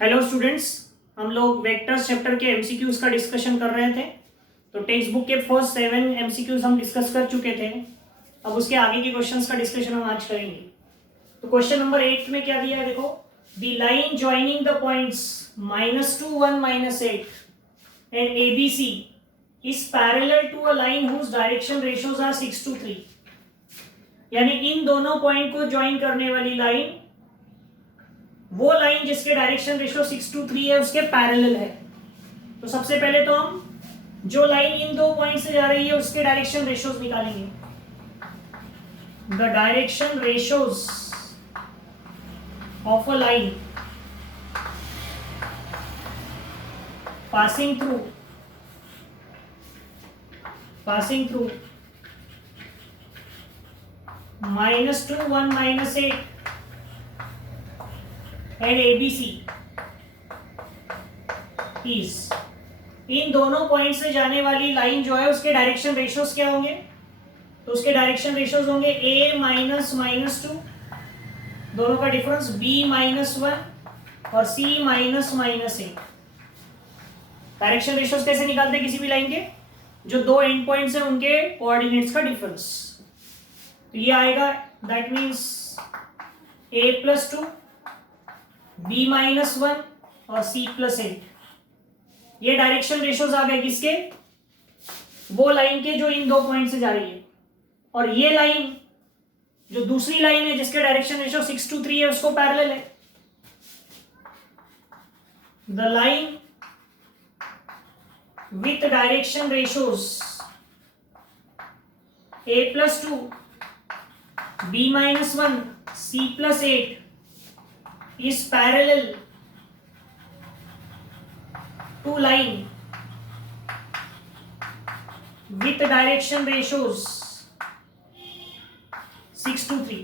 Hello students, हम लोग vectors chapter के एमसीक्यूज का डिस्कशन कर रहे थे। तो टेक्स्ट बुक के फर्स्ट 7 एमसीक्यूज हम डिस्कस कर चुके थे। अब उसके आगे के क्वेश्चंस का डिस्कशन हम आज करेंगे। तो क्वेश्चन नंबर 8 में क्या दिया है देखो, the line joining the points -2 1 -8 and ABC is parallel to a line whose direction ratios are 6:3। यानी इन दोनों पॉइंट को ज्वाइन करने वाली लाइन वो लाइन जिसके डायरेक्शन रेशियो 6:3 है उसके पैरेलल है। तो सबसे पहले तो हम जो लाइन इन दो पॉइंट से जा रही है उसके डायरेक्शन रेशियोज निकालेंगे। The direction ratios of a line passing through -2 1 -8 and ABC is, इन दोनों पॉइंट से जाने वाली लाइन जो है उसके डायरेक्शन रेशियोज क्या होंगे? तो उसके डायरेक्शन रेशियोज होंगे A -2, दोनों का डिफरेंस B -1 और C -8। डायरेक्शन रेशियोज कैसे निकालते हैं किसी भी लाइन के? जो दो एंड पॉइंट्स हैं उनके कोऑर्डिनेट्स का डिफरेंस। तो ये आएगा, दैट मीन्स A + 2 B -1 और C + 8। ये डायरेक्शन रेशियोज आ गए किसके? वो लाइन के जो इन दो पॉइंट से जा रही है। और ये लाइन जो दूसरी लाइन है जिसके डायरेक्शन रेशियो 6:3 है उसको पैरेलल है। The line with direction ratios A + 2 B -1 C + 8 is parallel to line with direction ratios 6:3।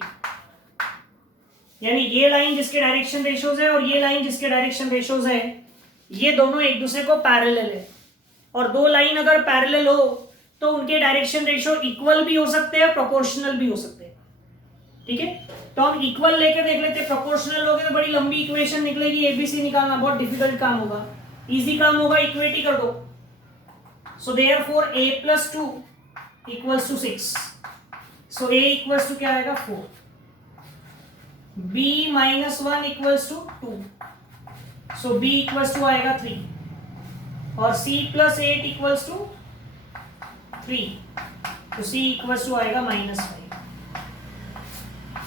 यानी ये लाइन जिसके डायरेक्शन रेशियोज है और ये लाइन जिसके डायरेक्शन रेशियोज है, ये दोनों एक दूसरे को पैरेलल है। और दो लाइन अगर पैरेलल हो तो उनके डायरेक्शन रेशियो इक्वल भी हो सकते हैं, प्रोपोर्शनल भी हो सकते हैं। ठीक है, तो हम इक्वल लेके देख लेते हैं। प्रोपोर्शनल हो गए तो बड़ी लंबी इक्वेशन निकलेगी, ABC निकालना बहुत डिफिकल्ट काम होगा। इजी काम होगा, इक्वेट ही कर दो। So therefore A + 2 = 6। So A = क्या आएगा 4, B -1 = 2, सो B = आएगा 3 और C + 8 = 3, तो C = आएगा -5।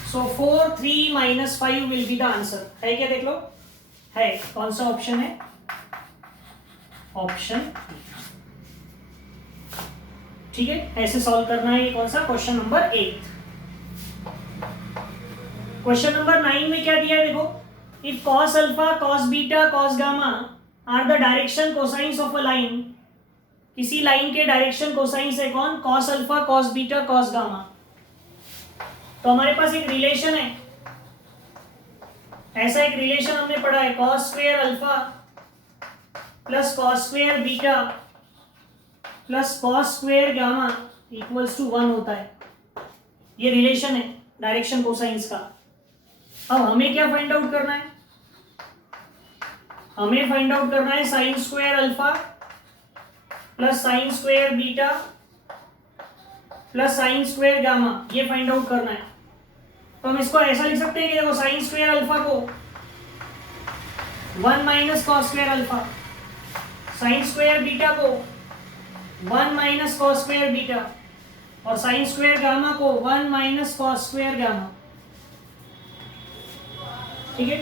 So 4 3 -5 will be the answer। है क्या? देख लो, है। कौन सा ऑप्शन है? ऑप्शन, ठीक है। ऐसे सॉल्व करना है। ये कौन सा? Question number 8। क्वेश्चन नंबर 9 में क्या दिया है देखो, if cos alpha cos beta cos gamma are the direction cosines of a line. किसी लाइन के डायरेक्शन कोसाइंस है कौन? cos alpha cos beta cos gamma. तो हमारे पास एक रिलेशन है, ऐसा एक रिलेशन हमने पढ़ा है, cos² alpha + cos² beta + cos² gamma = 1 होता है। ये रिलेशन है डायरेक्शन कोसाइंस का। अब हमें क्या फाइंड आउट करना है? हमें फाइंड आउट करना है sin² alpha + sin² beta + sin² gamma. ये फाइंड आउट करना है। तो हम इसको ऐसा लिख सकते हैं कि देखो, sin² अल्फा को 1 - cos² अल्फा, sin² बीटा को 1 - cos² बीटा और sin² गामा को 1 - cos² गामा। ठीक है,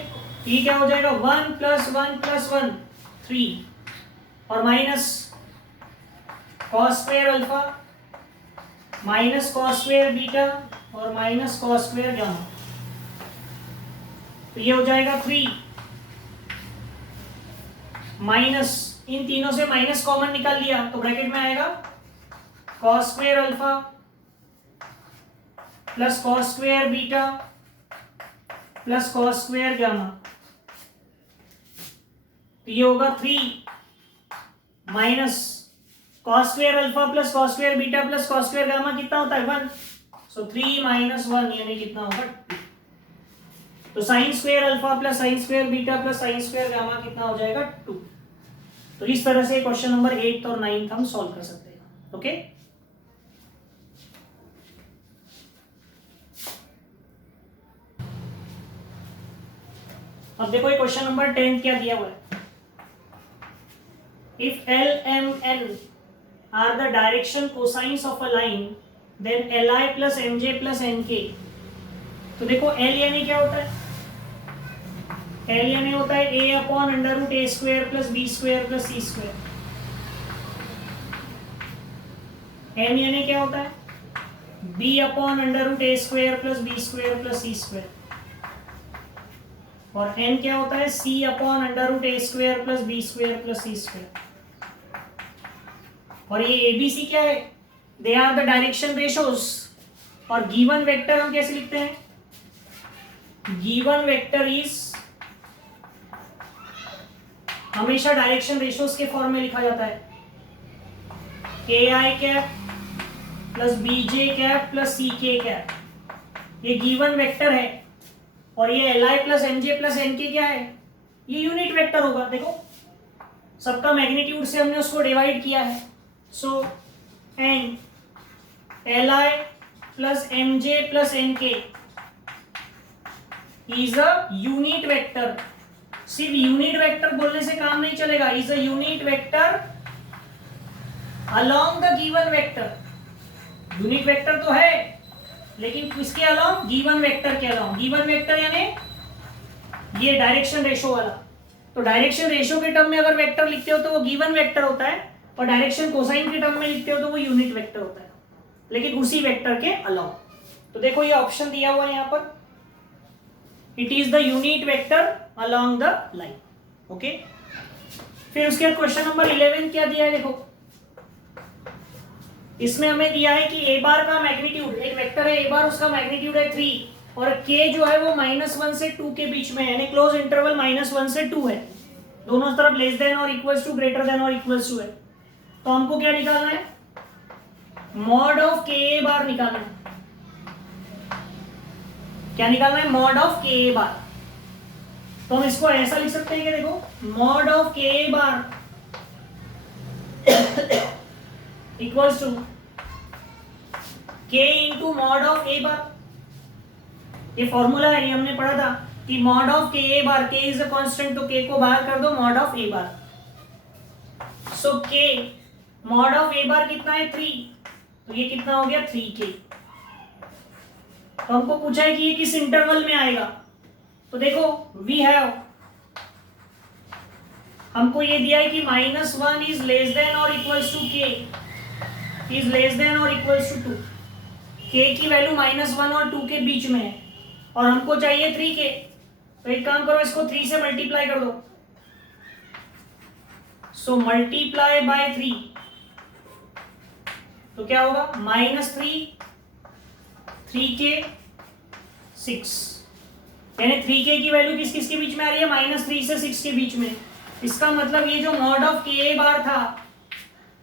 ये क्या हो जाएगा? 1 + 1 + 1 3 और minus cos² alpha -cos² beta और -cos² गामा। तो ये हो जाएगा 3 माइनस, इन तीनों से माइनस कॉमन निकाल लिया तो ब्रैकेट में आएगा cos² alpha + cos² beta + cos² gamma. तो ये होगा 3 minus cos² alpha + cos² beta + cos² gamma कितना होता है? 1। सो 3 - 1 यानी कितना होगा? 2। तो sine square alpha plus sine square beta plus sine square gamma कितना हो जाएगा 2। तो इस तरह से क्वेश्चन नंबर 8 और 9 हम सॉल्व कर सकते हैं। ओके, अब देखो ये क्वेश्चन नंबर 10 क्या दिया हुआ है। If L M N are the direction cosines of a line then Li plus Mj plus Nk। तो देखो L यानी क्या होता है, L यानी होता है a upon under root A square plus B square plus C square. N यानी क्या होता है, b upon under root A square plus B square plus C square. और n क्या होता है, c upon under root A square plus B square plus C square. और ये ABC क्या है, they are the direction ratios. और given vector हम कैसे लिखते हैं, गिवन वेक्टर इज हमेशा डायरेक्शन रेशोज के फॉर्म में लिखा जाता है, AI cap plus BJ cap plus CK cap. ये गिवन वेक्टर है और ये Li plus Mj plus Nk क्या है, ये यूनिट वेक्टर होगा। देखो सबका मैग्नीट्यूड से हमने उसको डिवाइड किया है। So N Li plus Mj plus Nk is a unit vector. सिर्फ यूनिट वेक्टर बोलने से काम नहीं चलेगा, is a unit vector along the given vector. Unit vector तो है लेकिन किसके अलोंग, गिवन वेक्टर के अलोंग। गिवन वेक्टर यानी ये डायरेक्शन रेशो वाला। तो डायरेक्शन रेशो के टर्म में अगर वेक्टर लिखते हो तो वो गिवन वेक्टर होता है, और डायरेक्शन कोसाइन के टर्म में लिखते हो तो वो यूनिट वेक्टर होता है, लेकिन उसी वेक्टर के अलोंग। तो देखो ये ऑप्शन दिया हुआ है यहाँ पर, it is the unit vector along the line. Okay, फिर उसके बाद क्वेश्चन नंबर 11 क्या दिया है, देखो इसमें हमें दिया है कि ए बार का मैग्नीट्यूड, एक वेक्टर है ए बार, उसका मैग्नीट्यूड है 3 और के जो है वो -1 से 2 के बीच में है, यानी क्लोज इंटरवल -1 से 2 है, दोनों तरफ लेस देन और इक्वल्स टू, ग्रेटर देन और इक्वल्स टू है। तो हमको क्या निकालना है, मॉड ऑफ के ए बार निकालना है। क्या निकालना है, मॉड ऑफ के ए बार। तो हम इसको ऐसा लिख सकते हैं कि देखो मॉड ऑफ के ए बार इक्वल्स टू के इंटू मॉड ऑफ ए बार। ये फॉर्मूला है, ये हमने पढ़ा था कि मॉड ऑफ के ए बार, के इज अ कांस्टेंट, तो के को बाहर कर दो, मॉड ऑफ ए बार। सो के मॉड ऑफ ए बार कितना है 3, तो ये कितना हो गया 3k। तो हमको पूछा है कि ये किस इंटरवल में आएगा। तो देखो वी हैव, हमको ये दिया है कि -1 इज लेस देन और इक्वल्स टू के, इज लेस देन और इक्वल्स टू 2। के की वैल्यू -1 और 2 के बीच में है और हमको चाहिए 3k। तो एक काम करो, इसको 3 से मल्टीप्लाई कर दो। सो मल्टीप्लाई बाय 3, तो क्या होगा -3, 3k 6, यानी 3k की वैल्यू किस किस के बीच में आ रही है, -3 से 6 के बीच में। इसका मतलब ये जो मॉड ऑफ के ए बार था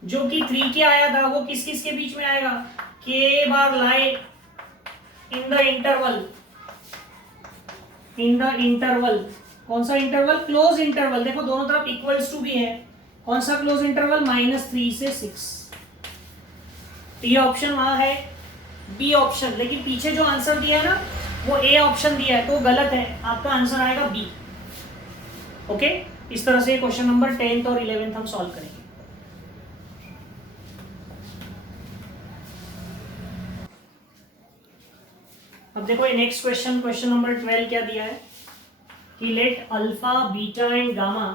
जो कि 3k आया था, वो किस किस के बीच में आएगा, K bar lie in the interval, in the interval. कौन सा इंटरवल, क्लोज इंटरवल। देखो दोनों तरफ इक्वल्स टू भी है, कौन सा क्लोज इंटरवल, -3 से 6। तो ये ऑप्शन वहां है बी ऑप्शन, लेकिन पीछे जो आंसर दिया है ना वो ए ऑप्शन दिया है, तो गलत है, आपका आंसर आएगा बी। ओके, इस तरह से क्वेश्चन नंबर 10th और 11th हम सॉल्व करेंगे। अब देखो ये नेक्स्ट क्वेश्चन, क्वेश्चन नंबर 12 क्या दिया है कि let alpha, beta and gamma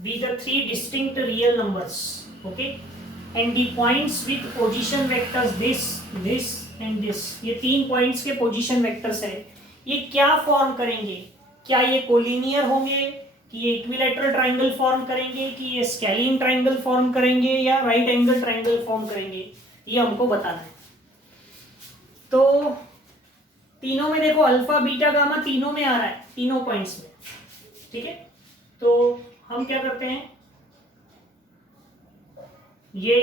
be the 3 distinct real numbers, okay, and the points with position vectors this, this and this. ये 3 पॉइंट्स के पोजीशन वेक्टर्स है, ये क्या फॉर्म करेंगे, क्या ये कोलिनियर होंगे, कि ये इक्विलैटरल ट्राइंगल फॉर्म करेंगे, कि ये स्केलिन ट्राइंगल फॉर्म करेंगे, या राइट एंगल ट्राइंगल फॉर्म करेंगे, ये हमको बताना है। तो तीनों में देखो अल्फा, बीटा, गामा तीनों में आ रहा है, तीनों पॉइंट्स में, ठीक है। तो हम क्या करते हैं, ये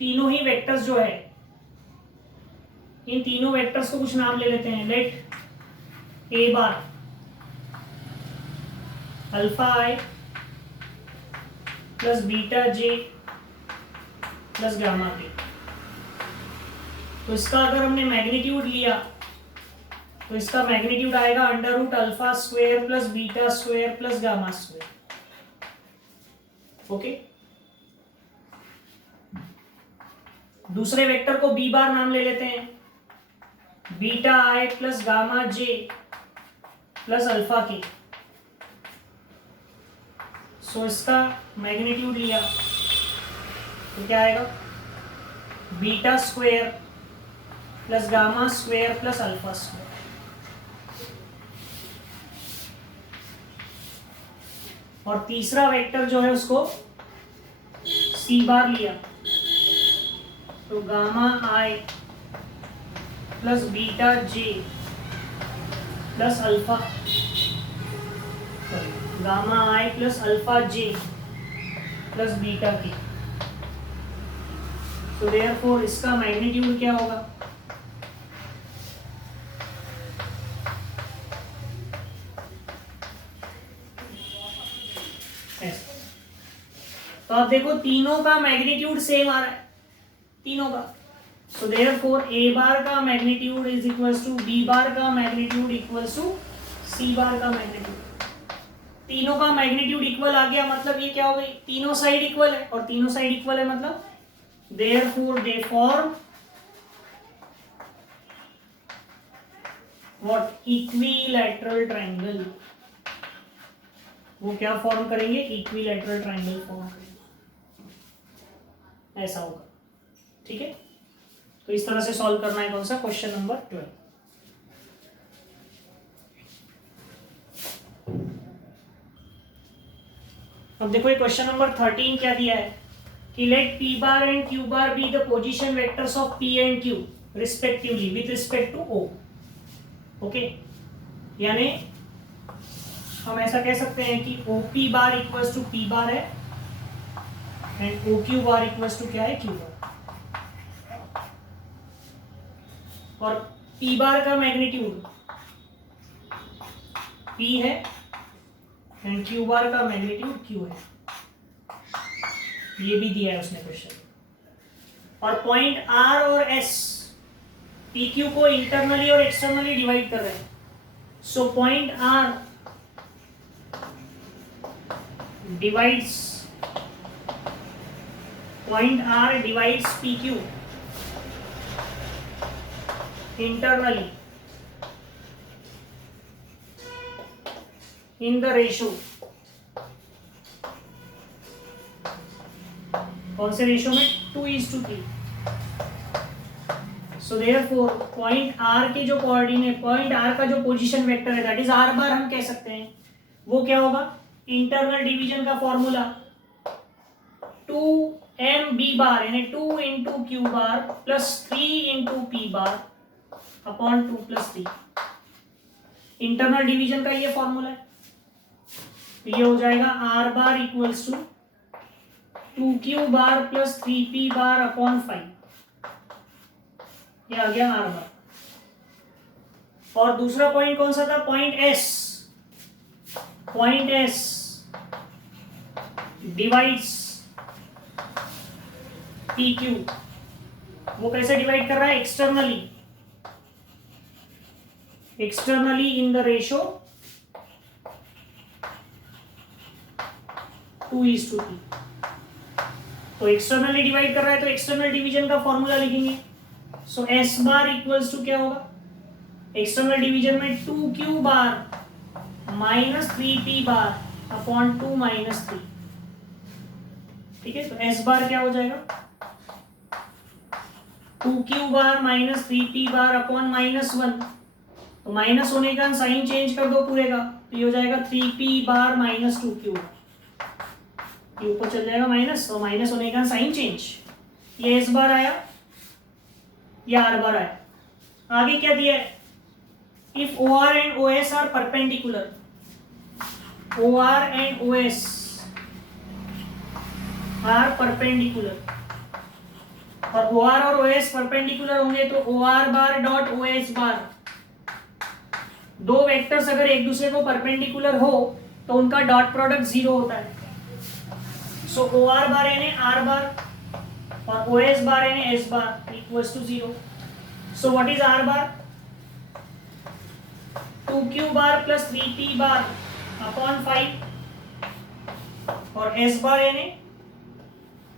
तीनों ही वेक्टर्स जो है, इन तीनों वेक्टर्स को कुछ नाम ले लेते हैं। लेट ए बार अल्फा आई प्लस बीटा जे प्लस गामा के। तो इसका अगर हमने मैग्नीट्यूड लिया तो इसका मैग्नीट्यूड आएगा under root alpha square plus beta square plus gamma square. Okay, दूसरे वेक्टर को बी बार नाम ले लेते हैं, beta i plus gamma j plus alpha k. So इसका मैग्नीट्यूड लिया तो क्या आएगा, beta square plus gamma square plus alpha square. और तीसरा वेक्टर जो है उसको सी बार लिया तो गामा आई प्लस बीटा जे प्लस अल्फा, गामा आई प्लस अल्फा जे प्लस बीटा के। तो देयरफॉर इसका मैग्नीट्यूड क्या होगा, तो आप देखो तीनों का मैग्नीट्यूड सेम आ रहा है, तीनों का। सो देयरफॉर ए बार का magnitude is equals to b bar का magnitude equals to c bar का मैग्नीट्यूड। तीनों का मैग्नीट्यूड इक्वल आ गया, मतलब ये क्या हो गई, तीनों साइड इक्वल है, और तीनों साइड इक्वल है मतलब therefore they form what, equilateral triangle. वो क्या फॉर्म करेंगे, इक्विलैटरल ट्रायंगल फॉर्म करेंगे, ऐसा होगा। ठीक है, तो इस तरह से सॉल्व करना है कौन सा, क्वेश्चन नंबर 12। अब देखो ये क्वेश्चन नंबर 13 क्या दिया है कि let P bar and Q bar be the position vectors of P and Q respectively with respect to O. Okay, यानी हम ऐसा कह सकते हैं कि O P bar equals to P bar है and O Q bar equals to क्या है, क्यू बार। और पी बार का मैग्नीट्यूड पी है एंड क्यू बार का मैग्नीट्यूड क्यू है, ये भी दिया है उसने क्वेश्चन। और पॉइंट आर और एस पी क्यू को इंटरनली और एक्सटर्नली डिवाइड कर रहे हैं। So point R divides P Q internally in the ratio, कौन से रेशियो में, 2:3। सो देयरफॉर पॉइंट आर के जो कोऑर्डिनेट, पॉइंट आर का जो पोजीशन वेक्टर है दैट इज आर बार हम कह सकते हैं, वो क्या होगा, इंटरनल डिवीजन का फॉर्मूला 2m b बार यानी 2 into q bar plus 3 into p bar upon 2 plus 3। Internal division का ये फॉर्मूला है, तो ये हो जाएगा r bar equals to 2q bar plus 3p bar upon 5, ये आ गया आर बार। और दूसरा पॉइंट कौन सा था, point S divides P Q. वो कैसे डिवाइड कर रहा है, एक्सटर्नली इन द रेशियो 2:3। तो एक्सटर्नली डिवाइड कर रहा है तो एक्सटर्नल डिवीजन का फॉर्मूला लिखेंगे। So S bar equals to क्या होगा, एक्सटर्नल डिवीजन में 2q bar minus 3p bar upon 2 minus 3। ठीक है, तो एस बार क्या हो जाएगा, 2q bar minus 3p bar upon -1। तो माइनस होने का साइन चेंज कर दो पूरे का, तो ये हो जाएगा 3p बार माइनस 2q, ये ऊपर चल जाएगा माइनस, और माइनस होने का साइन चेंज, ये एस बार आया, ये आर बार आया। आगे क्या दिया है, if O R and O S are perpendicular, O R and O S are perpendicular, और ओ आर और ओ एस परपेंडिकुलर होंगे तो O R bar dot O S bar दो वेक्टर्स अगर एक दूसरे को परपेंडिकुलर हो तो उनका डॉट प्रोडक्ट 0 होता है. So O R bar N A R bar और O S bar N A S bar equals to 0. So what is are bar? 2q bar plus 3p bar upon 5 और s bar यानी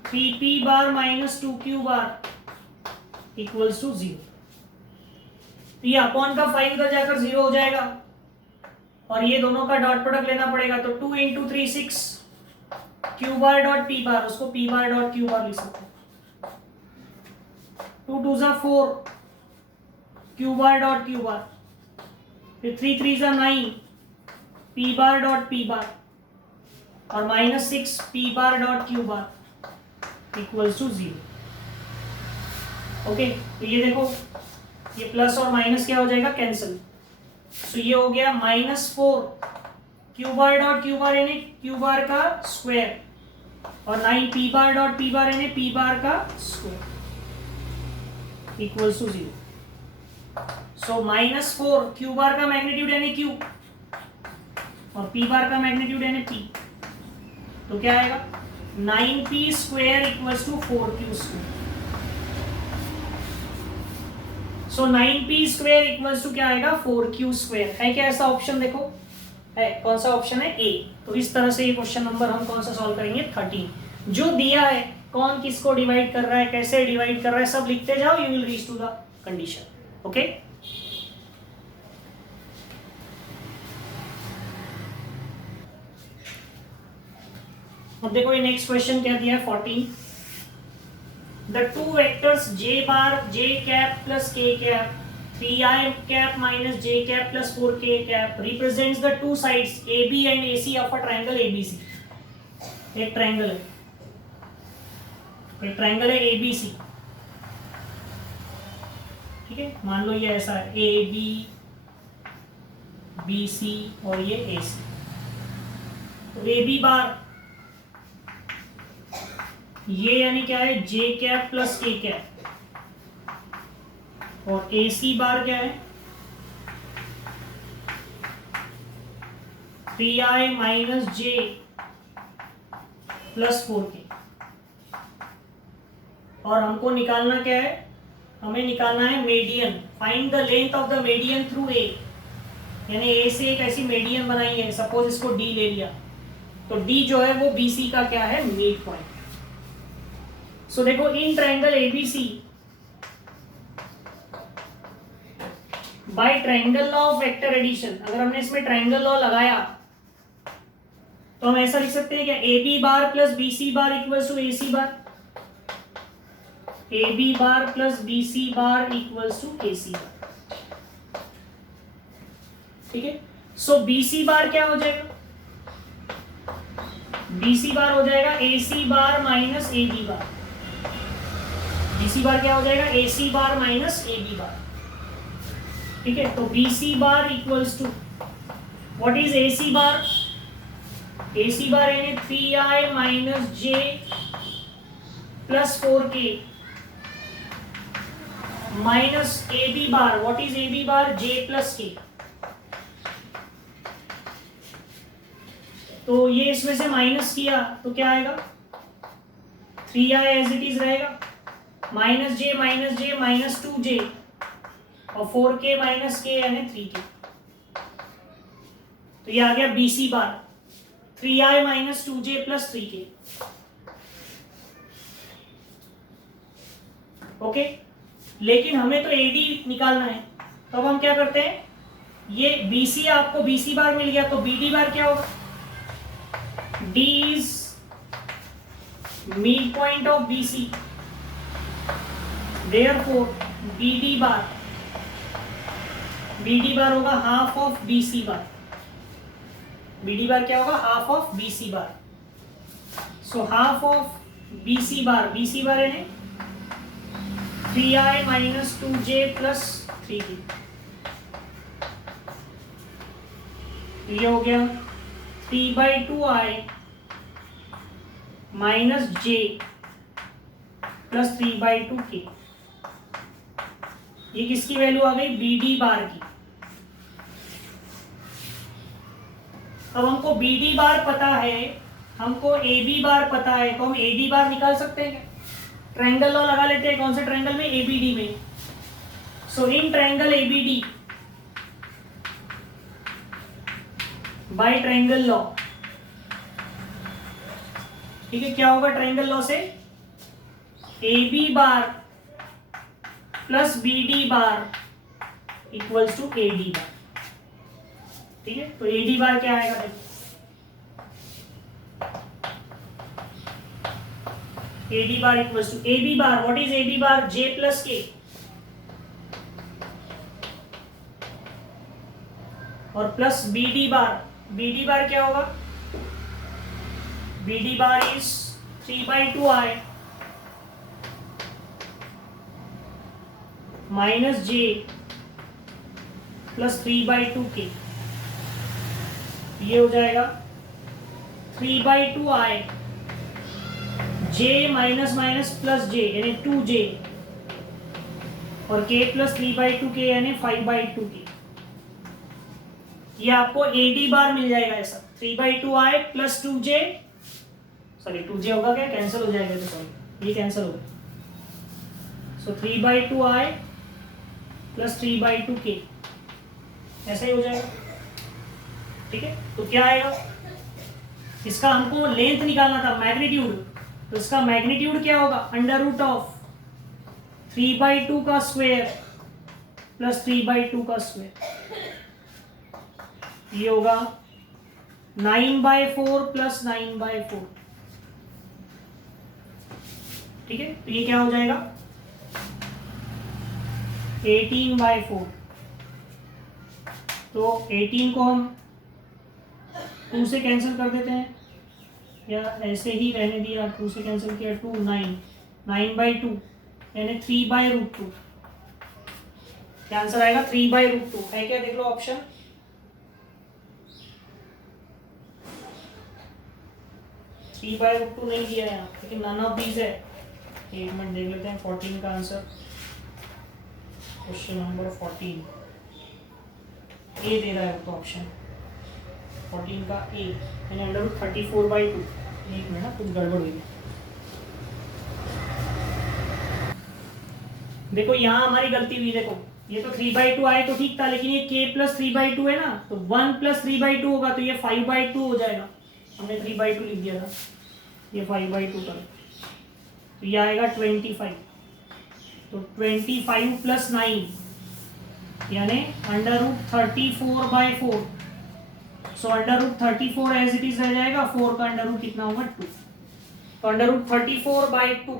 3p bar minus 2q bar equals to 0. तो ये upon का 5 उधर जाकर 0 हो जाएगा और ये दोनों का डॉट प्रोडक्ट लेना पड़ेगा. तो 2 into 3 6 q bar dot p bar, उसको p bar dot q bar लिख सकते हैं. 2 2 जा 4 q bar dot q bar, फिर 3 3 जा 9 p bar dot p bar और minus 6 p bar dot q bar equals to 0. Okay, तो ये देखो ये प्लस और माइनस क्या हो जाएगा? कैंसिल. सो ये हो गया -4 q bar dot q bar यानी q बार का स्क्वायर और 9 p bar dot p bar यानी p बार का square equals to 0. So -4 q bar का मैग्नीट्यूड यानी q और p बार का मैग्नीट्यूड यानी p. तो क्या आएगा? 9p square equals to 4q square. So 9p square equals to क्या आएगा? 4q square. है क्या ऐसा ऑप्शन? देखो है, कौन सा ऑप्शन है? ए. तो इस तरह से ये क्वेश्चन नंबर हम कौन सा सॉल्व करेंगे? 13. जो दिया है कौन किसको डिवाइड कर रहा है, कैसे डिवाइड कर रहा है, सब लिखते जाओ. You will reach to the condition. Okay, अब देखो ये नेक्स्ट क्वेश्चन क्या दिया है? 14. The two vectors j bar j cap plus k cap 3i cap minus j cap plus 4k cap represents the two sides AB and AC of a triangle ABC. एक triangle है, एक triangle है ABC. ठीक है, मान लो ये ऐसा है AB BC और ये AC. तो AB बार ये यानी क्या है? j cap plus k cap और AC बार क्या है? 3i minus j plus 4k. और हमको निकालना क्या है? हमें निकालना है median. Find the length of the median through A. यानी A से एक ऐसी मीडियन बनाई है, सपोज इसको D ले लिया, तो D जो है वो BC का क्या है? Mid point. सो देखो in triangle ABC by triangle law of vector addition, अगर हमने इसमें ट्रायंगल लॉ लगाया तो हम ऐसा लिख सकते हैं क्या? AB bar plus BC bar equals to AC bar, AB bar plus BC bar equals to AC bar. ठीक है, सो BC बार क्या हो जाएगा? BC बार हो जाएगा AC bar minus AB bar. BC bar क्या हो जाएगा? AC bar minus AB bar. ठीक है, तो BC bar equals to what is AC bar? AC bar यानी 3i minus j plus 4k minus AB bar. What is AB bar? j plus k. तो ये इसमें से माइनस किया तो क्या आएगा? 3i एज इट इज रहेगा, माइनस j माइनस 2j और 4k माइनस k यानी 3k. तो ये आ गया BC बार 3i minus 2j plus 3k. Okay, लेकिन हमें तो AD निकालना है, तो अब हम क्या करते हैं? ये BC आपको BC बार मिल गया, तो BD बार क्या होगा? D is midpoint of BC. Therefore, BD बार होगा half of BC bar. BD बार क्या होगा? Half of BC bar. So half of BC बार यानी 3i minus 2j plus 3k. ये हो गया 3/2i minus j plus 3/2k. ये किसकी वैल्यू आ गई? BD बार की. अब हमको बी डी बार पता है, हमको ए बी बार पता है, तो हम ए डी बार निकाल सकते हैं क्या? ट्रायंगल लॉ लगा लेते हैं। कौन से ट्रायंगल में? ए बी डी में। So in triangle A B D by triangle law, ठीक है, क्या होगा ट्रायंगल लॉ से? A B bar plus B D bar equals to A D bar. ठीक है, तो ए डी बार क्या आएगा? A D bar equals to A B bar. What is A B bar? J plus K, और plus B D bar. B D bar क्या होगा? B D bar is 3/2i minus J plus 3/2k। ये हो जाएगा 3/2i जे minus minus plus जे यानी 2j और k plus 3/2k यानी 5/2k। ये आपको ए डी बार मिल जाएगा ऐसा 3/2i plus 2j, sorry 2j होगा क्या? कैंसिल हो जाएगा, तो सॉरी ये कैंसिल होगा। सो 3/2i प्लस 3/2k ऐसा ही हो जाएगा। ठीक है, तो क्या आएगा? इसका हमको लेंथ निकालना था, मैग्नीट्यूड। तो इसका मैग्नीट्यूड क्या होगा? अंडर रूट ऑफ 3/2 का स्क्वायर प्लस 3/2 का स्क्वायर। ये होगा 9/4 प्लस 9/4। ठीक है, तो ये क्या हो जाएगा? 18/4। तो 18 को हम 2 से कैंसिल कर देते हैं, या ऐसे ही रहने दिया, 2 से कैंसिल किया 2, 9/2 यानी 3/√2। क्या आंसर आएगा? 3/√2 है क्या? देख लो ऑप्शन। 3/√2 नहीं दिया यहाँ, लेकिन नन ऑफ दीज है। एक मिनट देख लेते हैं 14 का आंसर। क्वेश्चन नंबर 14 ए दे रहा है तो ऑप्शन 14 का ए यानी अंडर 34/2। एक मिनट, कुछ गड़बड़ हुई है। देखो यहाँ हमारी गलती हुई। देखो ये तो 3/2 आए तो ठीक था, लेकिन ये k प्लस 3/2 है ना, तो 1 प्लस 3/2 होगा, तो ये 5/2 हो जाएगा। हमने 3/2 लिख दिया था, ये 5/2 कर, तो ये आएगा 25। तो 25 प्लस 9 यानी under root 34/4। So under root 34 as it is रह जाएगा, 4 का अंडर रूट कितना होगा? 2। तो अंडर रूट 34/2।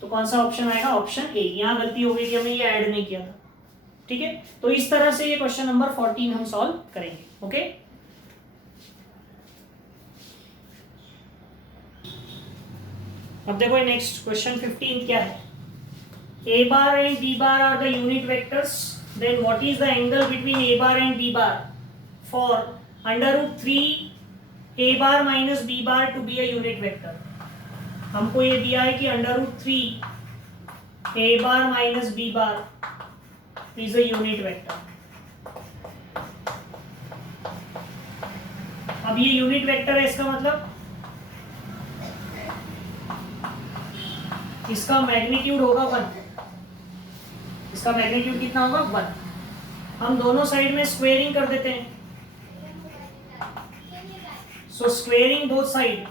तो कौन सा ऑप्शन आएगा? Option A. यहाँ गलती हो गई कि हमने ये ऐड नहीं किया था। ठीक है, तो इस तरह से ये क्वेश्चन नंबर 14 हम सॉल्व करेंगे। ओके, अब देखो नेक्स्ट क्वेश्चन 15 क्या है? a bar and b bar are the unit vectors, then what is the angle between a bar and b bar for under root 3 a bar minus b bar to be a unit vector? हमको ये दिया है कि under root 3 a bar minus b bar is a unit vector। अब ये unit vector है, इसका मतलब इसका मैग्नीट्यूड होगा 1। इसका मैग्नीट्यूड कितना होगा? 1। हम दोनों साइड में स्क्वेयरिंग कर देते हैं। सो स्क्वेयरिंग बोथ साइड,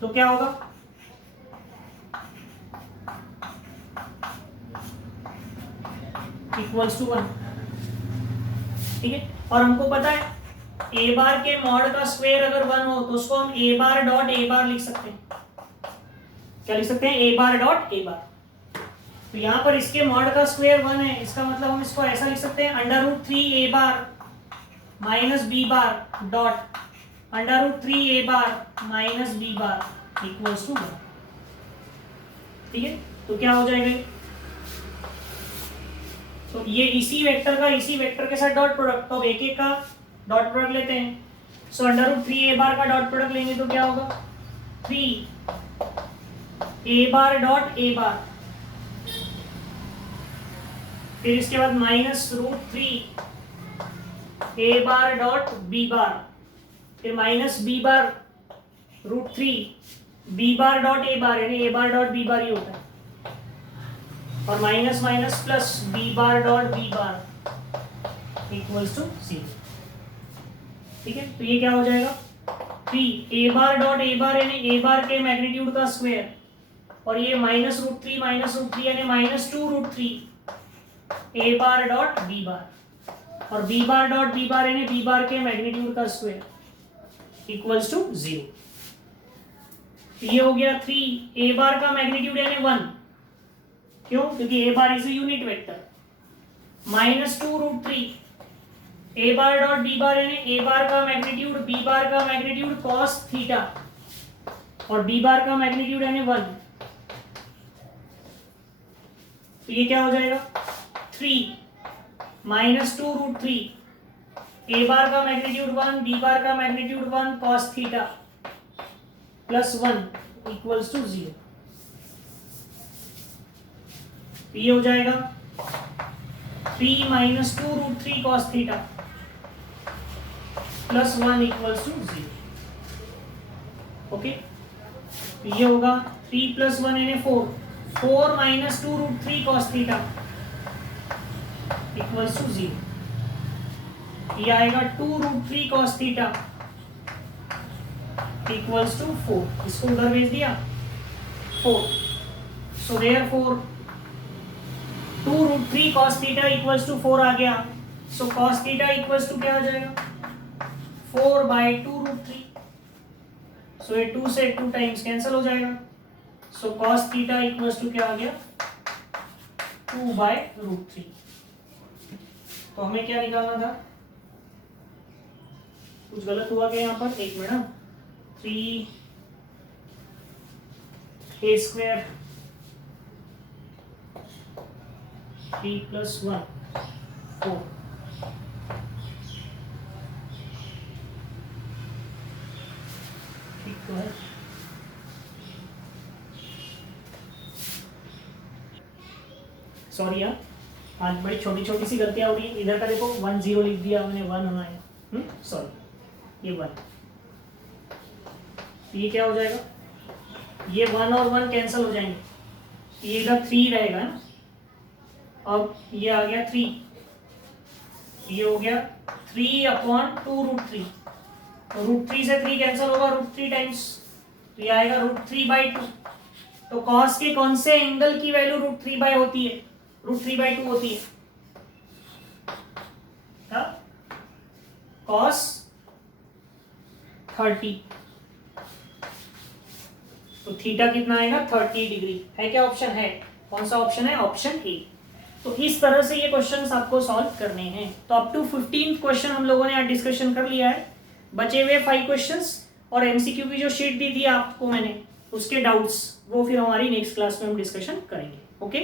तो क्या होगा? Equals to 1। ठीक है, और हमको पता है ए बार के मॉड का स्क्वायर अगर 1 हो तो उसको हम ए बार डॉट ए बार लिख सकते हैं। क्या लिख सकते हैं? ए बार डॉट ए बार। तो यहाँ पर इसके मॉड का स्क्वायर 1 है, इसका मतलब हम इसको ऐसा लिख सकते हैं under root 3 A bar minus B bar dot under root 3 A bar minus B bar equals to 1। ठीक है, तो क्या हो जाएगा? तो ये इसी वेक्टर का इसी वेक्टर के साथ डॉट प्रोडक्ट, तो एक एक का डॉट प्रोडक्ट लेते हैं। सो अंडर रूट 3 ए बार का डॉट प्रोडक्ट लेंगे तो क्या होगा? 3 ए बार डॉट ए बार, फिर इसके बाद माइनस रूट 3 ए बार डॉट बी बार, फिर minus B bar root three, B bar dot A bar, यानी A bar dot B bar ही होता है, और minus minus plus b bar dot B bar equals to 0। ठीक है, तो ये क्या हो जाएगा, 3 ए बार डॉट ए बार यानी ए बार के मैग्नीट्यूड का स्क्वायर, और ये माइनस रूट थ्री यानी माइनस 2 रूट थ्री ए बार डॉट बी बार, और B bar dot B bar यानी बी बार के मैग्नीट्यूड का स्क्वायर इक्वल्स टू 0। ये हो गया 3 ए बार का मैग्नीट्यूड यानी 1, क्यों, क्योंकि A bar is a unit vector, minus 2 root three A bar dot B bar यानी ए बार का मैग्नीट्यूड बी बार का मैग्नीट्यूड कॉस थीटा, और बी बार का मैग्नीट्यूड यानी 1, तो ये क्या हो जाएगा 3 माइनस 2 रूट थ्री ए बार का मैग्नीट्यूड 1 बी बार का magnitude 1 cos theta plus 1 equals to 0। ये हो जाएगा 3 minus 2 root three cos theta plus 1 equals to 0। Okay, ये होगा 3 प्लस 1 यानी 4 minus 2 root three cos theta equals to 0। ये आएगा 2 root three cos theta equals to 4, इसको उधर भेज दिया 4, so therefore 2 root three cos theta equals to 4 आ गया, so cos theta equals to क्या आ जाएगा 4/2 रूट थ्री, सो ये 2 से 2 टाइम्स कैंसिल हो जाएगा, so cos theta equals to क्या आ गया 2/√3। तो हमें क्या निकालना था, कुछ गलत हुआ क्या यहाँ पर, एक मिनट, 3 a स्क्वायर 3 प्लस 1 4, ठीक तो है। सॉरी यार, आज बड़ी छोटी छोटी सी गलतियां हो रही है, इधर का देखो 1 0 लिख दिया मैंने, 1 होना है, सॉरी ये 1, ये क्या हो जाएगा, ये 1 और 1 कैंसिल हो जाएंगे, ये इधर 3 रहेगा ना, अब ये आ गया 3, ये हो गया 3/2 रूट थ्री, तो रूट 3 से 3 कैंसिल होगा रूट 3 टाइम्स, तो ये आएगा रूट 3/2। तो कॉस के कौन से एंगल की वैल्यू रूट 3 होती है, रूट 3/2 होती है, कॉस 30, तो थीटा कितना आएगा 30 डिग्री, है क्या ऑप्शन है, कौन सा ऑप्शन है, ऑप्शन ए। तो इस तरह से ये क्वेश्चंस आपको सॉल्व करने हैं। तो अप टू 15 क्वेश्चन हम लोगों ने आज डिस्कशन कर लिया है, बचे हुए 5 क्वेश्चंस और एमसीक्यू की जो शीट दी थी आपको मैंने, उसके डाउट्स वो फिर हमारी नेक्स्ट क्लास में हम डिस्कशन करेंगे। ओके।